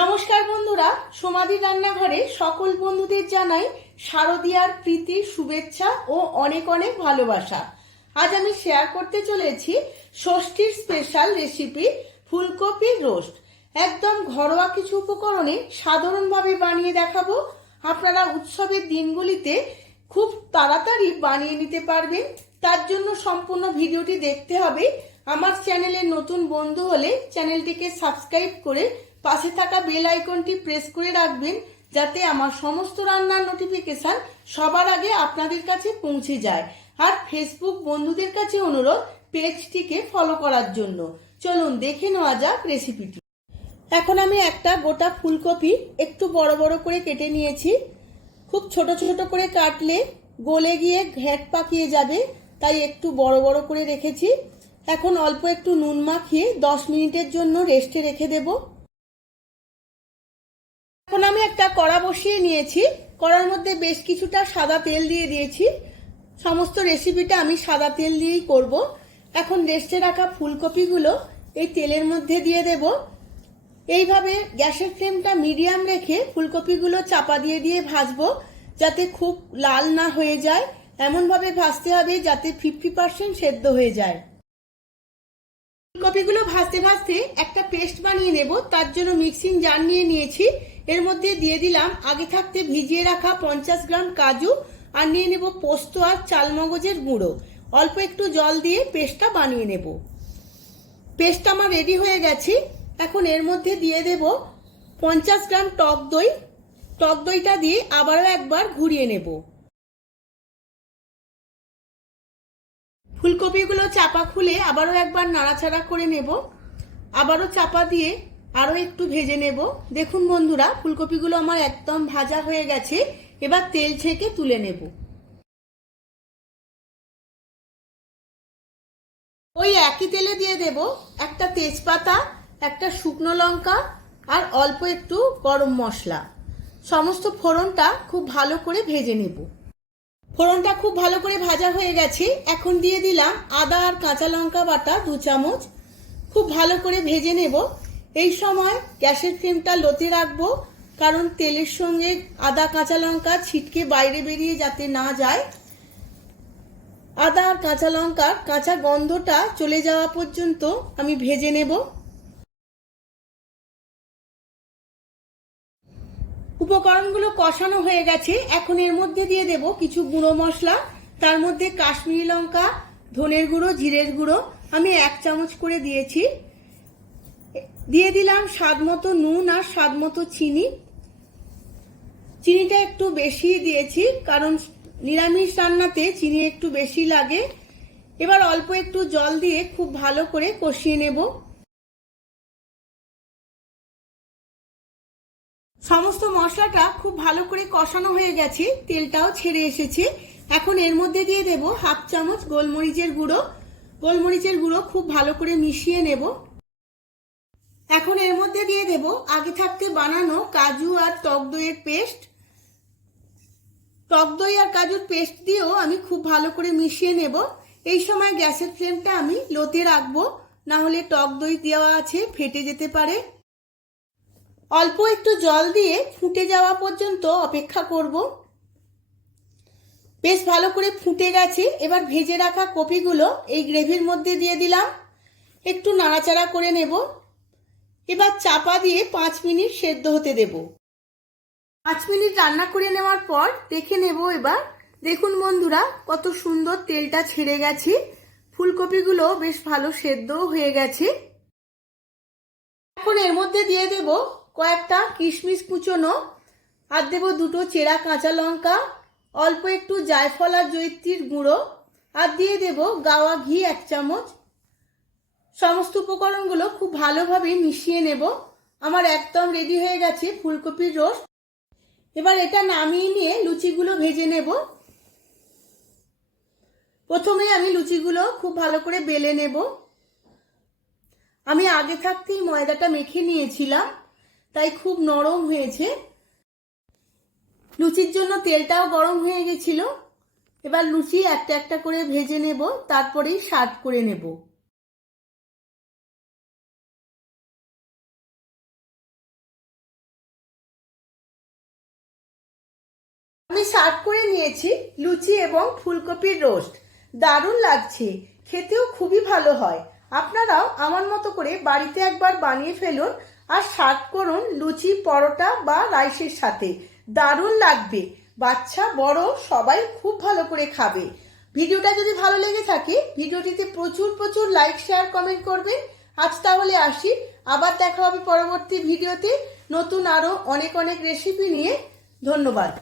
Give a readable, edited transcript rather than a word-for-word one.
নমস্কার বন্ধুরা, সোমাদি রান্নাঘরে সকল বন্ধুদের জানাই শারদীয়ার প্রীতি, শুভেচ্ছা ও অনেক অনেক ভালোবাসা। আজ আমি শেয়ার করতে চলেছি ষষ্ঠীর স্পেশাল রেসিপি ফুলকপির রোস্ট। একদম ঘরোয়া কিছু উপকরণে সাধারণভাবে বানিয়ে দেখাবো। আপনারা উৎসবের দিনগুলিতে খুব তাড়াতাড়ি বানিয়ে নিতে পারবেন। তার জন্য সম্পূর্ণ ভিডিওটি দেখতে হবে। আমার চ্যানেলের নতুন বন্ধু হলে চ্যানেলটিকে সাবস্ক্রাইব করে পাশে থাকা বেল আইকনটি প্রেস করে রাখবেন, যাতে আমার সমস্ত রান্নার নোটিফিকেশন সবার আগে আপনাদের কাছে পৌঁছে যায়। আর ফেসবুক বন্ধুদের কাছে অনুরোধ পেজটিকে ফলো করার জন্য। চলুন দেখে নেওয়া যাক রেসিপিটি। এখন আমি একটা গোটা ফুলকপি একটু বড় বড় করে কেটে নিয়েছি। খুব ছোট ছোট করে কাটলে গলে গিয়ে ঘ্যাট পাকিয়ে যাবে, তাই একটু বড় বড় করে রেখেছি। এখন অল্প একটু নুন মাখিয়ে 10 মিনিটের জন্য রেস্টে রেখে দেব। এখন আমি একটা কড়া বসিয়ে নিয়েছি। কড়ার মধ্যে বেশ কিছুটা সাদা তেল দিয়ে দিয়েছি। সমস্ত রেসিপিটা আমি সাদা তেল দিয়েই করব। এখন রেস্টে রাখা ফুলকপিগুলো এই তেলের মধ্যে দিয়ে দেব। এইভাবে গ্যাসের ফ্লেমটা মিডিয়াম রেখে ফুলকপিগুলো চাপা দিয়ে দিয়ে ভাজবো, যাতে খুব লাল না হয়ে যায়। এমনভাবে ভাজতে হবে যাতে 50% সেদ্ধ হয়ে যায়। ফুলকপিগুলো ভাজতে ভাজতে একটা পেস্ট বানিয়ে নেব। তার জন্য মিক্সিং জার নিয়ে নিয়েছি। এর মধ্যে দিয়ে দিলাম আগে থাকতে ভিজিয়ে রাখা 50 গ্রাম কাজু, আর নিয়ে নেব পোস্ত আর চালমগজের গুঁড়ো। অল্প একটু জল দিয়ে পেস্টটা বানিয়ে নেব। পেস্টটা আমার রেডি হয়ে গেছে। এখন এর মধ্যে দিয়ে দেব 50 গ্রাম টক দই। টক দইটা দিয়ে আবারও একবার ঘুরিয়ে নেব। ফুলকপিগুলো চাপা খুলে আবারও একবার নাড়াচাড়া করে নেব। আবারও চাপা দিয়ে আরও একটু ভেজে নেব। দেখুন বন্ধুরা, ফুলকপিগুলো আমার একদম ভাজা হয়ে গেছে। এবার তেল ছেঁকে তুলে নেব। ওই একই তেলে দিয়ে দেব একটা তেজপাতা, একটা শুকনো লঙ্কা আর অল্প একটু গরম মশলা। সমস্ত ফোড়নটা খুব ভালো করে ভেজে নেব। ফোড়নটা খুব ভালো করে ভাজা হয়ে গেছে। এখন দিয়ে দিলাম আদা আর কাঁচা লঙ্কা বাটা 2 চামচ। খুব ভালো করে ভেজে নেব। এই সময় গ্যাসের ফ্লেমটা লোতে রাখবো, কারণ তেলের সঙ্গে আদা কাঁচা লঙ্কা ছিটকে বাইরে বেরিয়ে যাতে না যায়। আদা আর কাঁচা লঙ্কার কাঁচা গন্ধটা চলে যাওয়া পর্যন্ত আমি ভেজে নেব। উপকরণগুলো কষানো হয়ে গেছে। এখন এর মধ্যে দিয়ে দেব কিছু গুঁড়ো মশলা। তার মধ্যে কাশ্মীরি লঙ্কা, ধনের গুঁড়ো, জিরের গুঁড়ো আমি 1 চামচ করে দিয়েছি। দিয়ে দিলাম স্বাদ মতো নুন আর স্বাদ মতো চিনি। চিনিটা একটু বেশি দিয়েছি, কারণ নিরামিষ রান্নাতে চিনি একটু বেশি লাগে। এবার অল্প একটু জল দিয়ে খুব ভালো করে কষিয়ে নেব। সমস্ত মশলাটা খুব ভালো করে কষানো হয়ে গেছে, তেলটাও ছেড়ে এসেছে। এখন এর মধ্যে দিয়ে দেব 1/2 চামচ গোলমরিচের গুঁড়ো। গোলমরিচের গুঁড়ো খুব ভালো করে মিশিয়ে নেব। এখন এর মধ্যে দিয়ে দেব আগে থাকতে বানানো কাজু আর টক দইয়ের পেস্ট। টক দই আর কাজুর পেস্ট দিয়েও আমি খুব ভালো করে মিশিয়ে নেব। এই সময় গ্যাসের ফ্লেমটা আমি লোতে রাখবো, না হলে টক দই দেওয়া আছে ফেটে যেতে পারে। অল্প একটু জল দিয়ে ফুটে যাওয়া পর্যন্ত অপেক্ষা করব। বেশ ভালো করে ফুটে গেছে। এবার ভেজে রাখা কপিগুলো এই গ্রেভির মধ্যে দিয়ে দিলাম। একটু নাড়াচাড়া করে নেব। এবার চাপা দিয়ে 5 মিনিট সেদ্ধ হতে দেব। 5 মিনিট রান্না করে নেওয়ার পর দেখে নেব। এবার দেখুন বন্ধুরা, কত সুন্দর তেলটা ছেড়ে গেছে। ফুলকপিগুলো বেশ ভালো সেদ্ধও হয়ে গেছে। এখন এর মধ্যে দিয়ে দেব কয়েকটা কিশমিশ কুচোনো, আর দেব 2টো চেরা কাঁচা লঙ্কা, অল্প একটু জায়ফল আর জয়িত্রীর গুঁড়ো, আর দিয়ে দেব গাওয়া ঘি 1 চামচ। সমস্ত উপকরণগুলো খুব ভালোভাবে মিশিয়ে নেব। আমার একদম রেডি হয়ে গেছে ফুলকপির রোস্ট। এবার এটা নামিয়ে নিয়ে লুচিগুলো ভেজে নেব। প্রথমে আমি লুচিগুলো খুব ভালো করে বেলে নেব। আমি আগে থাকতেই ময়দাটা মেখে নিয়েছিলাম, তাই খুব নরম হয়েছে। লুচির জন্য তেলটাও গরম হয়ে গেছিল। এবার লুচি একটা একটা করে ভেজে নেব, তারপরেই সার্ভ করে নেব। আমি সার্ভ করে নিয়েছি লুচি এবং ফুলকপির রোস্ট। দারুণ লাগছে, খেতেও খুবই ভালো হয়। আপনারাও আমার মতো করে বাড়িতে একবার বানিয়ে ফেলুন আর সার্ভ করুন লুচি, পরোটা বা রাইসের সাথে। দারুণ লাগবে, বাচ্চা বড় সবাই খুব ভালো করে খাবে। ভিডিওটা যদি ভালো লেগে থাকে ভিডিওটিতে প্রচুর প্রচুর লাইক, শেয়ার, কমেন্ট করবেন। আজ তাহলে আসি, আবার দেখা হবে পরবর্তী ভিডিওতে নতুন আরো অনেক অনেক রেসিপি নিয়ে। ধন্যবাদ।